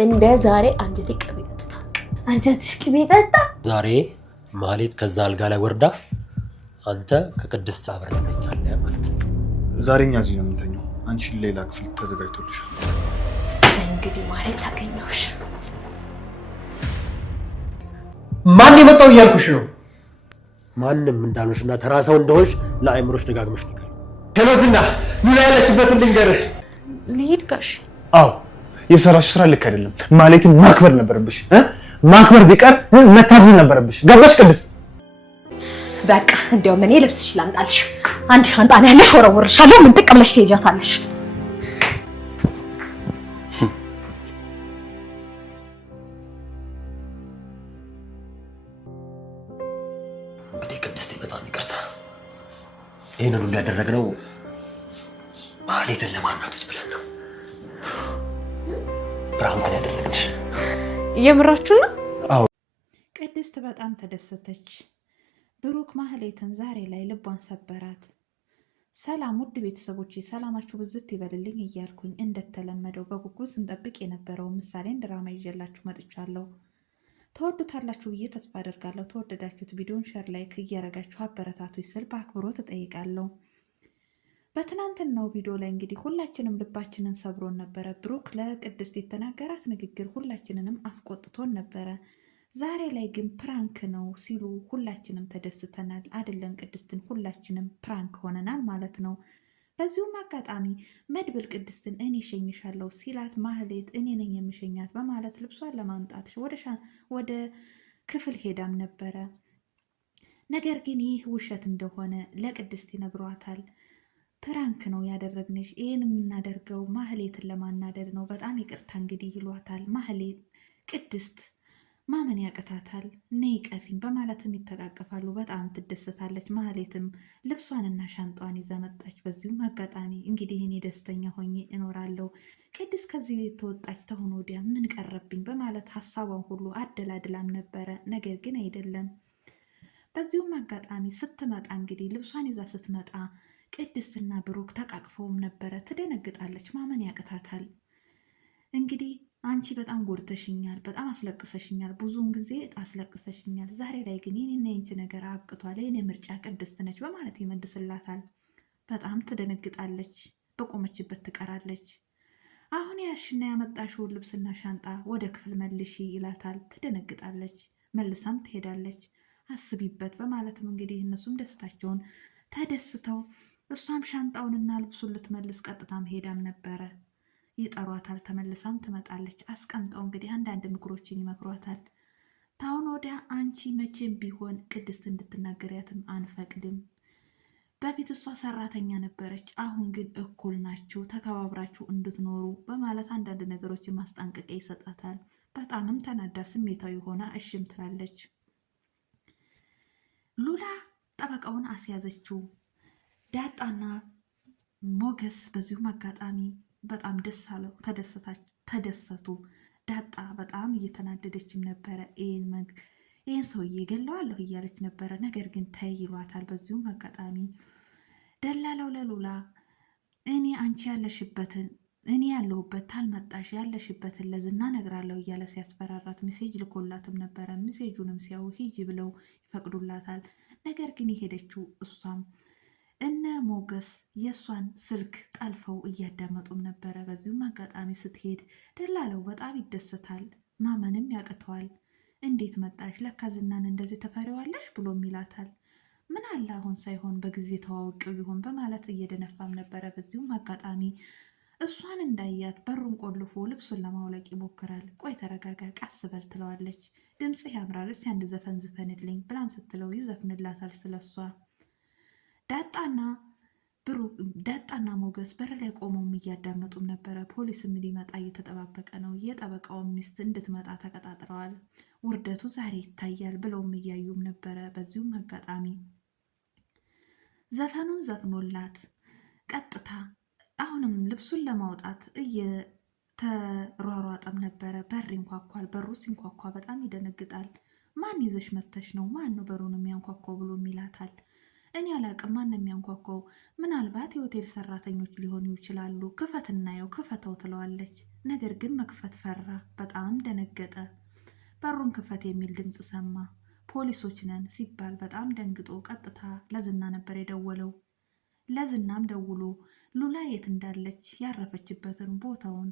እንደ ዛሬ አንጀቴ ቅቤ ጠጣ አንጀትሽ ቅቤ ጠጣ ዛሬ ማህሌት ከዛ አልጋ ላይ ወርዳ አንተ ከቅድስት አብረህ ትተኛለህ ማለት ነው ዛሬኛ እዚህ ነው የምንተኛው አንቺ ሌላ ክፍል ተዘጋጅቶልሻል እንግዲህ ማህሌት ታገኘውሽ ማን የመጣው እያልኩሽ ነው ማንንም እንዳልሆንሽና ተራሰው እንደሆንሽ ለአይምሮሽ ደጋግመሽ ንገር ሄሎዝና ሉላ ያለችበትን ልንገርህ ልሂድ ጋሽ አዎ የሰራሽ ስራ ልክ አይደለም ማለትም ማክበር ነበርብሽ ማክበር ቢቀር መታዘዝ ነበርብሽ ገባሽ ቅድስት በቃ እንደው ምን ልብስሽ ላምጣልሽ አንድ ሻንጣ ነው ያለሽ ወረወርሻለሁ ምን ጥቅምለሽ ትሄጃታለሽ እንግዲህ ቅድስት በጣም ይቅርታ ይሄንን ሁሉ ያደረግነው ማህሌትን ለማናደድ ብለን ነው ብራውን ከነ ያደረግንሽ የምራችሁ ነው አዎ ቅድስት በጣም ተደሰተች ብሩክ ማህሌትን ዛሬ ላይ ልቧን ሰበራት ሰላም ውድ ቤተሰቦቼ ሰላማችሁ ብዝት ይበልልኝ እያልኩኝ እንደተለመደው በጉጉት እንጠብቅ የነበረው ምሳሌን ድራማ ይዤላችሁ መጥቻለሁ ተወዱታላችሁ ብዬ ተስፋ አደርጋለሁ ተወደዳችሁት ቪዲዮን ሼር ላይክ እያረጋችሁ አበረታቱኝ ስል በአክብሮት እጠይቃለሁ በትናንትናው ቪዲዮ ላይ እንግዲህ ሁላችንም ልባችንን ሰብሮን ነበረ ብሩክ ለቅድስት የተናገራት ንግግር ሁላችንንም አስቆጥቶን ነበረ ዛሬ ላይ ግን ፕራንክ ነው ሲሉ ሁላችንም ተደስተናል አይደለም ቅድስትን ሁላችንም ፕራንክ ሆነናል ማለት ነው በዚሁም አጋጣሚ መድብል ቅድስትን እኔ ሸኝሻለሁ ሲላት ማህሌት እኔ ነኝ የምሸኛት በማለት ልብሷን ለማምጣት ወደ ክፍል ሄዳም ነበረ ነገር ግን ይህ ውሸት እንደሆነ ለቅድስት ይነግሯታል ፕራንክ ነው ያደረግነሽ ይሄን የምናደርገው ማህሌትን ለማናደድ ነው በጣም ይቅርታ እንግዲህ ይሏታል ማህሌት ቅድስት ማመን ያቀታታል ነይ ቀፊኝ በማለትም ይተቃቀፋሉ በጣም ትደሰታለች ማህሌትም ልብሷንና ሻንጣዋን ይዛ መጣች በዚሁም አጋጣሚ እንግዲህ እኔ ደስተኛ ሆኜ እኖራለሁ ቅድስት ከዚህ ቤት ተወጣች ተሆነ ወዲያ ምን ቀረብኝ በማለት ሐሳቧን ሁሉ አደላድላም ነበረ ነገር ግን አይደለም በዚሁም አጋጣሚ ስትመጣ እንግዲህ ልብሷን ይዛ ስትመጣ ቅድስትና ብሩክ ተቃቅፈውም ነበረ ትደነግጣለች ማመን ያቀታታል እንግዲህ አንቺ በጣም ጎርተሽኛል በጣም አስለቅሰሽኛል ብዙውን ጊዜ አስለቅሰሽኛል ዛሬ ላይ ግን የኔና የንቺ ነገር አብቅቷል የኔ ምርጫ ቅድስት ነች በማለት ይመልስላታል በጣም ትደነግጣለች በቆመችበት ትቀራለች አሁን ያሽና ያመጣሽውን ልብስና ሻንጣ ወደ ክፍል መልሺ ይላታል ትደነግጣለች መልሳም ትሄዳለች አስቢበት በማለትም እንግዲህ እነሱም ደስታቸውን ተደስተው እሷም ሻንጣውንና ልብሱን ልትመልስ ቀጥታም ሄዳም ነበረ ይጠሯታል ተመልሳም ትመጣለች አስቀምጠው እንግዲህ አንዳንድ ምክሮችን ይመክሯታል ታውን ወዲያ አንቺ መቼም ቢሆን ቅድስት እንድትናገሪያትም አንፈቅድም በፊት እሷ ሰራተኛ ነበረች አሁን ግን እኩል ናችሁ ተከባብራችሁ እንድትኖሩ በማለት አንዳንድ ነገሮችን ማስጠንቀቂያ ይሰጣታል በጣምም ተናዳ ስሜታዊ ሆና እሽም ትላለች ሉላ ጠበቃውን አስያዘችው ዳጣና ሞገስ በዚሁም አጋጣሚ በጣም ደስ አለው ተደሰቱ ዳጣ በጣም እየተናደደችም ነበረ ይሄን ሰውዬ ገለዋለሁ እያለች ነበረ ነገር ግን ተይ ይሏታል በዚሁም አጋጣሚ ደላላው ለሉላ እኔ አንቺ ያለሽበትን እኔ ያለሁበት ታልመጣሽ ያለሽበትን ለዝና ነግራለሁ እያለ ሲያስፈራራት ሜሴጅ ልኮላትም ነበረ ሜሴጁንም ሲያዩ ሂጂ ብለው ይፈቅዱላታል ነገር ግን የሄደችው እሷም እነ ሞገስ የሷን ስልክ ጠልፈው እያዳመጡም ነበረ በዚሁም አጋጣሚ ስትሄድ ደላለው በጣም ይደሰታል ማመንም ያቅተዋል እንዴት መጣሽ ለካ ዝናን እንደዚህ ተፈሪዋለሽ ብሎም ይላታል ምን አለ አሁን ሳይሆን በጊዜ ተዋውቀው ይሆን በማለት እየደነፋም ነበረ በዚሁም አጋጣሚ እሷን እንዳያት በሩን ቆልፎ ልብሱን ለማውለቅ ይሞክራል ቆይ ተረጋጋ ቀስ በል ትለዋለች ድምጽህ ያምራል እስቲ አንድ ዘፈን ዝፈንልኝ ብላም ስትለው ይዘፍንላታል ስለሷ ዳጣና ሞገስ በር ላይ ቆመውም እያዳመጡም ነበረ ፖሊስም ሊመጣ እየተጠባበቀ ነው የጠበቃውን ሚስት እንድትመጣ ተቀጣጥረዋል ውርደቱ ዛሬ ይታያል ብለውም እያዩም ነበረ በዚሁም አጋጣሚ ዘፈኑን ዘፍኖላት ቀጥታ አሁንም ልብሱን ለማውጣት እየተሯሯጠም ነበረ በር ይንኳኳል በሩ ሲንኳኳ በጣም ይደነግጣል ማን ይዘሽ መተሽ ነው ማን ነው በሩን የሚያንኳኳው ብሎም ይላታል እኔ አላቅም ማን የሚያንኳኳው። ምናልባት የሆቴል ሰራተኞች ሊሆኑ ይችላሉ። ክፈት እናየው፣ ክፈተው ትለዋለች። ነገር ግን መክፈት ፈራ። በጣም ደነገጠ። በሩን ክፈት የሚል ድምፅ ሰማ። ፖሊሶች ነን ሲባል በጣም ደንግጦ ቀጥታ ለዝና ነበር የደወለው። ለዝናም ደውሎ ሉላ የት እንዳለች ያረፈችበትን ቦታውን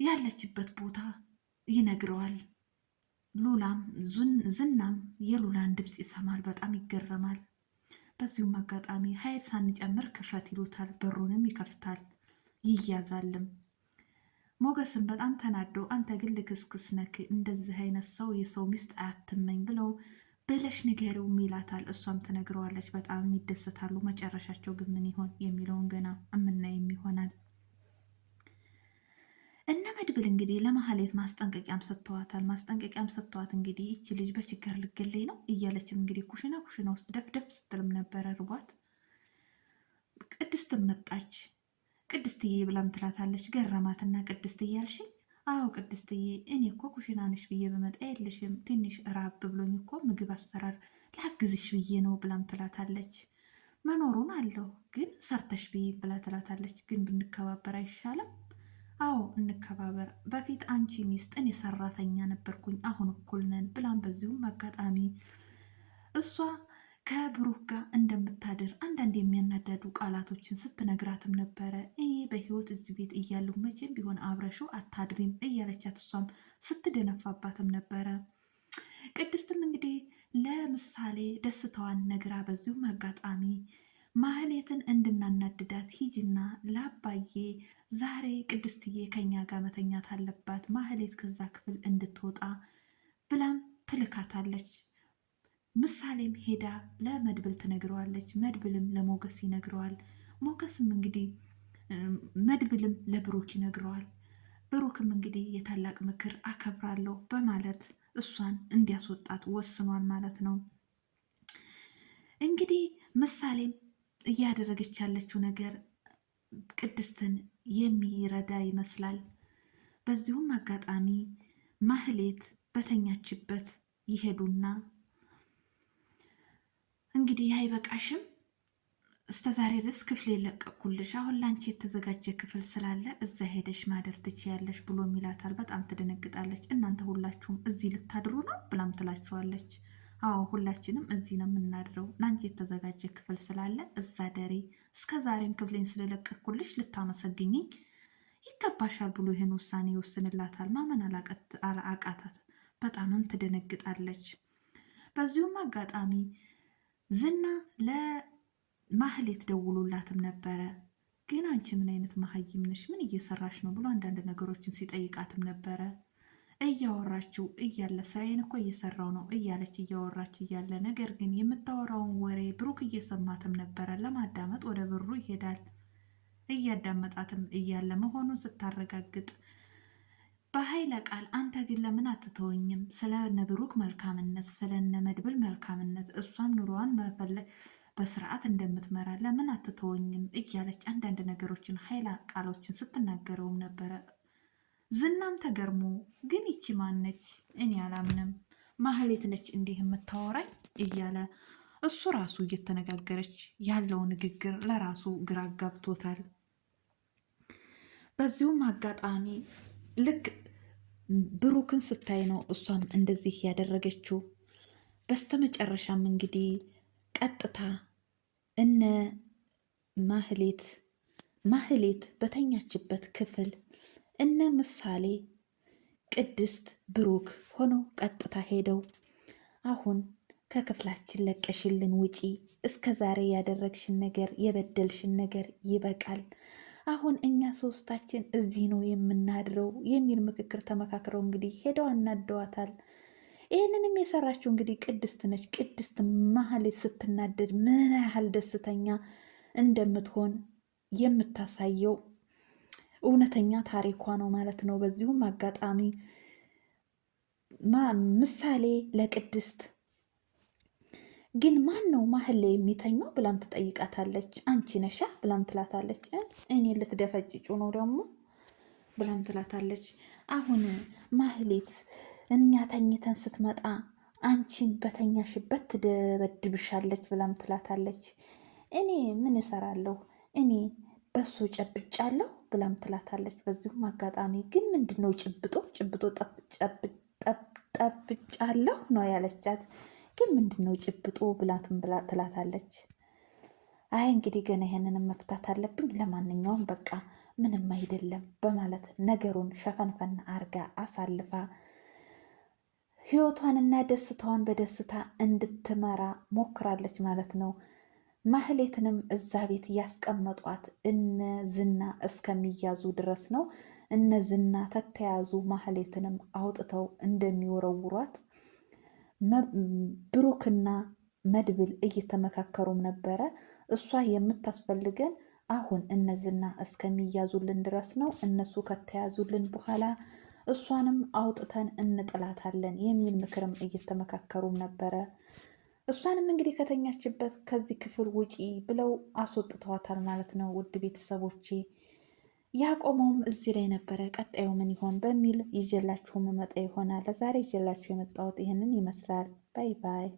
ያለችበት ቦታ ይነግረዋል። ዝናም የሉላን ድምፅ ይሰማል። በጣም ይገረማል። በዚሁም አጋጣሚ ኃይል ሳንጨምር ክፈት ይሉታል። በሩንም ይከፍታል። ይያዛልም። ሞገስም በጣም ተናዶ አንተ ግን ልክስክስ ነክ፣ እንደዚህ አይነት ሰው የሰው ሚስት አያትመኝ ብለሽ ንገሪው ይላታል። እሷም ትነግረዋለች። በጣም ይደሰታሉ። መጨረሻቸው ግን ምን ይሆን የሚለውን ገና እምናይም ይሆናል። እነ መድብል እንግዲህ ለማህሌት ማስጠንቀቂያም ሰጥተዋት እንግዲህ ይቺ ልጅ በችግር ልገለይ ነው እያለችም እንግዲህ ኩሽና ውስጥ ደፍደፍ ስትልም ነበረ ርቧት። ቅድስትም መጣች። ቅድስትዬ ብላም ትላታለች። ገረማትና ቅድስትዬ አልሽኝ? አዎ ቅድስትዬ፣ እኔ እኮ ኩሽና ነሽ ብዬ በመጣ የለሽም፣ ትንሽ ራብ ብሎኝ እኮ ምግብ አሰራር ላግዝሽ ብዬ ነው ብላም ትላታለች። መኖሩን አለው ግን ሰርተሽ ብዬ ብላ ትላታለች። ግን ብንከባበር አይሻልም? አዎ እንከባበር፣ በፊት አንቺ ሚስት እኔ ሰራተኛ ነበርኩኝ፣ አሁን እኩል ነን ብላም በዚሁም አጋጣሚ እሷ ከብሩክ ጋር እንደምታድር አንዳንድ የሚያናዳዱ ቃላቶችን ስትነግራትም ነበረ። እኔ በህይወት እዚህ ቤት እያለሁ መቼም ቢሆን አብረሽው አታድሪም እያለቻት እሷም ስትደነፋባትም ነበረ። ቅድስትም እንግዲህ ለምሳሌ ደስታዋን ነግራ በዚሁም አጋጣሚ ማህሌትን እንድናናድዳት ሂጂና ለአባዬ ዛሬ ቅድስትዬ ከኛ ጋር መተኛት አለባት፣ ማህሌት ከዛ ክፍል እንድትወጣ ብላም ትልካታለች። ምሳሌም ሄዳ ለመድብል ትነግረዋለች። መድብልም ለሞገስ ይነግረዋል። ሞገስም እንግዲህ መድብልም ለብሩክ ይነግረዋል። ብሩክም እንግዲህ የታላቅ ምክር አከብራለሁ በማለት እሷን እንዲያስወጣት ወስኗል ማለት ነው። እንግዲህ ምሳሌም እያደረገች ያለችው ነገር ቅድስትን የሚረዳ ይመስላል። በዚሁም አጋጣሚ ማህሌት በተኛችበት ይሄዱና እንግዲህ አይበቃሽም? እስከ ዛሬ ድረስ ክፍል የለቀኩልሽ፣ አሁን ላንቺ የተዘጋጀ ክፍል ስላለ እዛ ሄደሽ ማደር ትችያለሽ ብሎ ይላታል። በጣም ትደነግጣለች። እናንተ ሁላችሁም እዚህ ልታድሩ ነው ብላም ትላቸዋለች። አዎ ሁላችንም እዚህ ነው የምናድረው፣ ላንቺ የተዘጋጀ ክፍል ስላለ እዛ ደሬ፣ እስከ ዛሬም ክፍሌን ስለለቀኩልሽ ልታመሰግኝኝ ይገባሻል ብሎ ይህን ውሳኔ ይወስንላታል። ማመን አቃታት። በጣምም ትደነግጣለች። በዚሁም አጋጣሚ ዝና ለማህሌት ደውሎላትም ነበረ። ግን አንቺ ምን አይነት መሀይም ነሽ? ምን እየሰራሽ ነው ብሎ አንዳንድ ነገሮችን ሲጠይቃትም ነበረ። እያወራችው እያለ ስራዬን እኮ እየሰራው ነው እያለች እያወራች እያለ ነገር ግን የምታወራውን ወሬ ብሩክ እየሰማትም ነበረ። ለማዳመጥ ወደ ብሩ ይሄዳል። እያዳመጣትም እያለ መሆኑን ስታረጋግጥ በኃይለ ቃል አንተ ግን ለምን አትተወኝም? ስለ እነ ብሩክ መልካምነት፣ ስለ እነ መድብል መልካምነት፣ እሷም ኑሮዋን መፈለግ በስርዓት እንደምትመራ ለምን አትተወኝም እያለች አንዳንድ ነገሮችን ኃይለ ቃሎችን ስትናገረውም ነበረ። ዝናም ተገርሞ ግን ይቺ ማነች? እኔ አላምንም፣ ማህሌት ነች እንዲህ የምታወራኝ እያለ እሱ ራሱ እየተነጋገረች ያለው ንግግር ለራሱ ግራ ጋብቶታል። በዚሁም አጋጣሚ ልክ ብሩክን ስታይ ነው እሷም እንደዚህ ያደረገችው። በስተመጨረሻም እንግዲህ ቀጥታ እነ ማህሌት በተኛችበት ክፍል እነ ምሳሌ፣ ቅድስት፣ ብሩክ ሆነው ቀጥታ ሄደው አሁን ከክፍላችን ለቀሽልን ውጪ፣ እስከ ዛሬ ያደረግሽን ነገር የበደልሽን ነገር ይበቃል፣ አሁን እኛ ሶስታችን እዚህ ነው የምናድረው የሚል ምክክር ተመካክረው እንግዲህ ሄደው አናደዋታል። ይህንንም የሰራችው እንግዲህ ቅድስት ነች። ቅድስት ማህሌት ስትናደድ ምን ያህል ደስተኛ እንደምትሆን የምታሳየው እውነተኛ ታሪኳ ነው ማለት ነው። በዚሁም አጋጣሚ ምሳሌ ለቅድስት ግን ማን ነው ማህሌ የሚተኛው ብላም ትጠይቃታለች። አንቺ ነሻ ብላም ትላታለች። እኔ ልትደፈጭጩ ነው ደግሞ ብላም ትላታለች። አሁን ማህሌት እኛ ተኝተን ስትመጣ አንቺን በተኛሽበት ትደበድብሻለች ብላም ትላታለች። እኔ ምን እሰራለሁ እኔ በሱ ጨብጫለሁ ብላም ትላታለች። በዚሁም አጋጣሚ ግን ምንድነው ጭብጦ ጠብጫለሁ ነው ያለቻት። ግን ምንድነው ጭብጦ ብላ ትላታለች። አይ እንግዲህ ገና ይሄንን መፍታት አለብኝ፣ ለማንኛውም በቃ ምንም አይደለም በማለት ነገሩን ሸፈንፈን አርጋ አሳልፋ ህይወቷንና ደስታዋን በደስታ እንድትመራ ሞክራለች ማለት ነው። ማህሌትንም እዛ ቤት ያስቀመጧት እነ ዝና እስከሚያዙ ድረስ ነው። እነ ዝና ተተያዙ ማህሌትንም አውጥተው እንደሚወረውሯት ብሩክና መድብል እየተመካከሩም ነበረ። እሷ የምታስፈልገን አሁን እነ ዝና እስከሚያዙልን ድረስ ነው። እነሱ ከተያዙልን በኋላ እሷንም አውጥተን እንጥላታለን የሚል ምክርም እየተመካከሩም ነበረ። እሷንም እንግዲህ ከተኛችበት ከዚህ ክፍል ውጪ ብለው አስወጥተዋታል ማለት ነው። ውድ ቤተሰቦቼ ያቆመውም እዚህ ላይ ነበረ። ቀጣዩ ምን ይሆን በሚል ይዤላችሁ መመጣ ይሆናል። ለዛሬ ይዤላችሁ የመጣሁት ይህንን ይመስላል። ባይ ባይ።